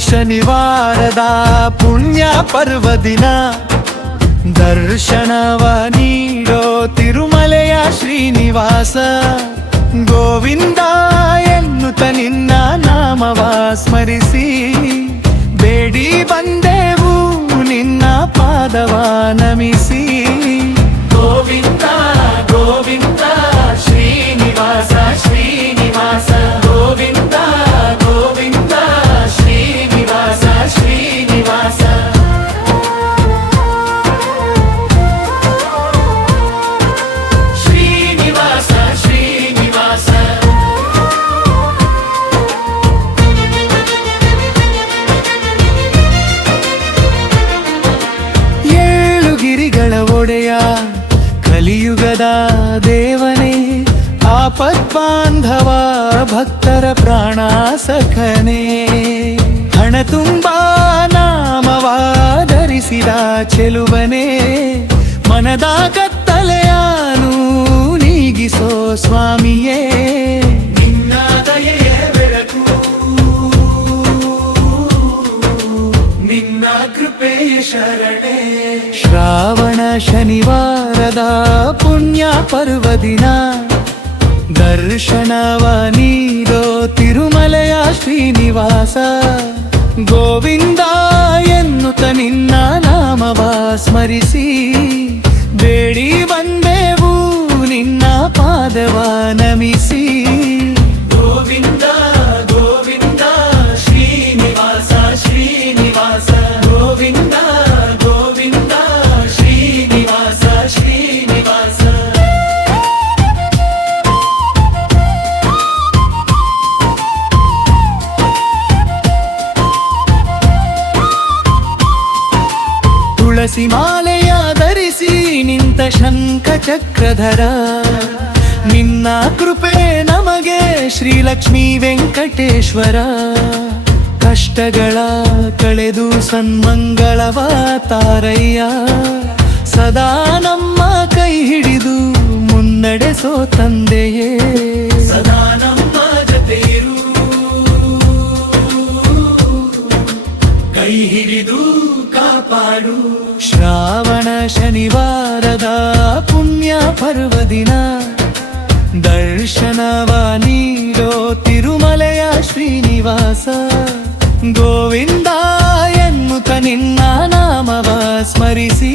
ಶನಿವಾರದ ಪುಣ್ಯ ಪರ್ವದಿನ ದರ್ಶನವ ನೀಡೋ ತಿರುಮಲೆಯ ಶ್ರೀನಿವಾಸ ಗೋವಿಂದ ಎನ್ನುತ್ತ ನಿನ್ನ ನಾಮವ ಸ್ಮರಿಸಿ ಬೇಡಿ ಬಂದೆವು ನಿನ್ನ ಪಾದವ ನಮಿಸಿ ಗೋವಿಂದ ಗೋವಿಂದ ಶ್ರೀನಿವಾಸ ಶ್ರೀನಿವಾಸ ಗೋವಿಂದ ಗೋವಿಂದ ಶ್ರೀನಿವಾಸ ಶ್ರೀನಿವಾಸ ಶ್ರೀನಿವಾಸ ಶ್ರೀನಿವಾಸ ಏಳು ಗಿರಿಗಳ ಒಡೆಯ ಕಲಿಯುಗದ ದೇವನೇ ಆಪದ್ಬಾಂಧವ ಭಕ್ತರ ಪ್ರಾಣ ಸಖನೇ ಹಣ ತುಂಬಾ ನಾಮವಾಧರಿಸಿದ ಚೆಲುವನೇ ಮನದ ಕತ್ತಲೆಯಾನು ನೀಗಿಸೋ ಸ್ವಾಮಿಯೇ ನಿನ್ನ ದಯೆಯೇ ಬೆಳಕು ನಿನ್ನ ಕೃಪೆಯ ಶರಣೆ ಶ್ರಾವಣ ಶನಿವಾರದ ಪುಣ್ಯ ಪರ್ವದಿನ ದರ್ಶನವ ನೀಡೋ ತಿರುಮಲೆಯ ಶ್ರೀನಿವಾಸ ಗೋವಿಂದ ಎನ್ನುತ್ತ ನಿನ್ನ ನಾಮವ ಸ್ಮರಿಸಿ ಬೇಡಿ ಬಂದೆವು ನಿನ್ನ ಪಾದವ ನಮಿಸಿ ಗೋವಿಂದ ಗೋವಿಂದ ಶ್ರೀನಿವಾಸ ಶ್ರೀನಿವಾಸ ಗೋವಿಂದ ಗೋವಿಂದ ಶ್ರೀನಿವಾಸ ಶ್ರೀನಿವಾಸ ತುಳಸಿ ಮಾಲೆಯ ಧರಿಸಿ ನಿಂತ ಶಂಖ ಚಕ್ರಧರ ನಿನ್ನ ಕೃಪೆ ನಮಗೆ ಶ್ರೀಲಕ್ಷ್ಮೀ ವೆಂಕಟೇಶ್ವರ ಕಷ್ಟಗಳ ಕಳೆದು ಸನ್ಮಂಗಳವ ತಾರಯ್ಯ ಸದಾ ನಮ್ಮ ಕೈ ಹಿಡಿದು ಮುನ್ನಡೆಸೋ ತಂದೆಯೇ ಸದಾ ನಮ್ಮ ಜೊತೆ ಇರು ಕೈ ಹಿಡಿದು ಕಾಪಾಡು ಶ್ರಾವಣ ಶನಿವಾರದ ಪುಣ್ಯ ಪರ್ವದಿನ ದರ್ಶನವ ನೀಡೋ ತಿರುಮಲೆಯ ಶ್ರೀನಿವಾಸ ಗೋವಿಂದ ಎನ್ನುತ್ತ ನಿನ್ನ ನಾಮವ ಸ್ಮರಿಸಿ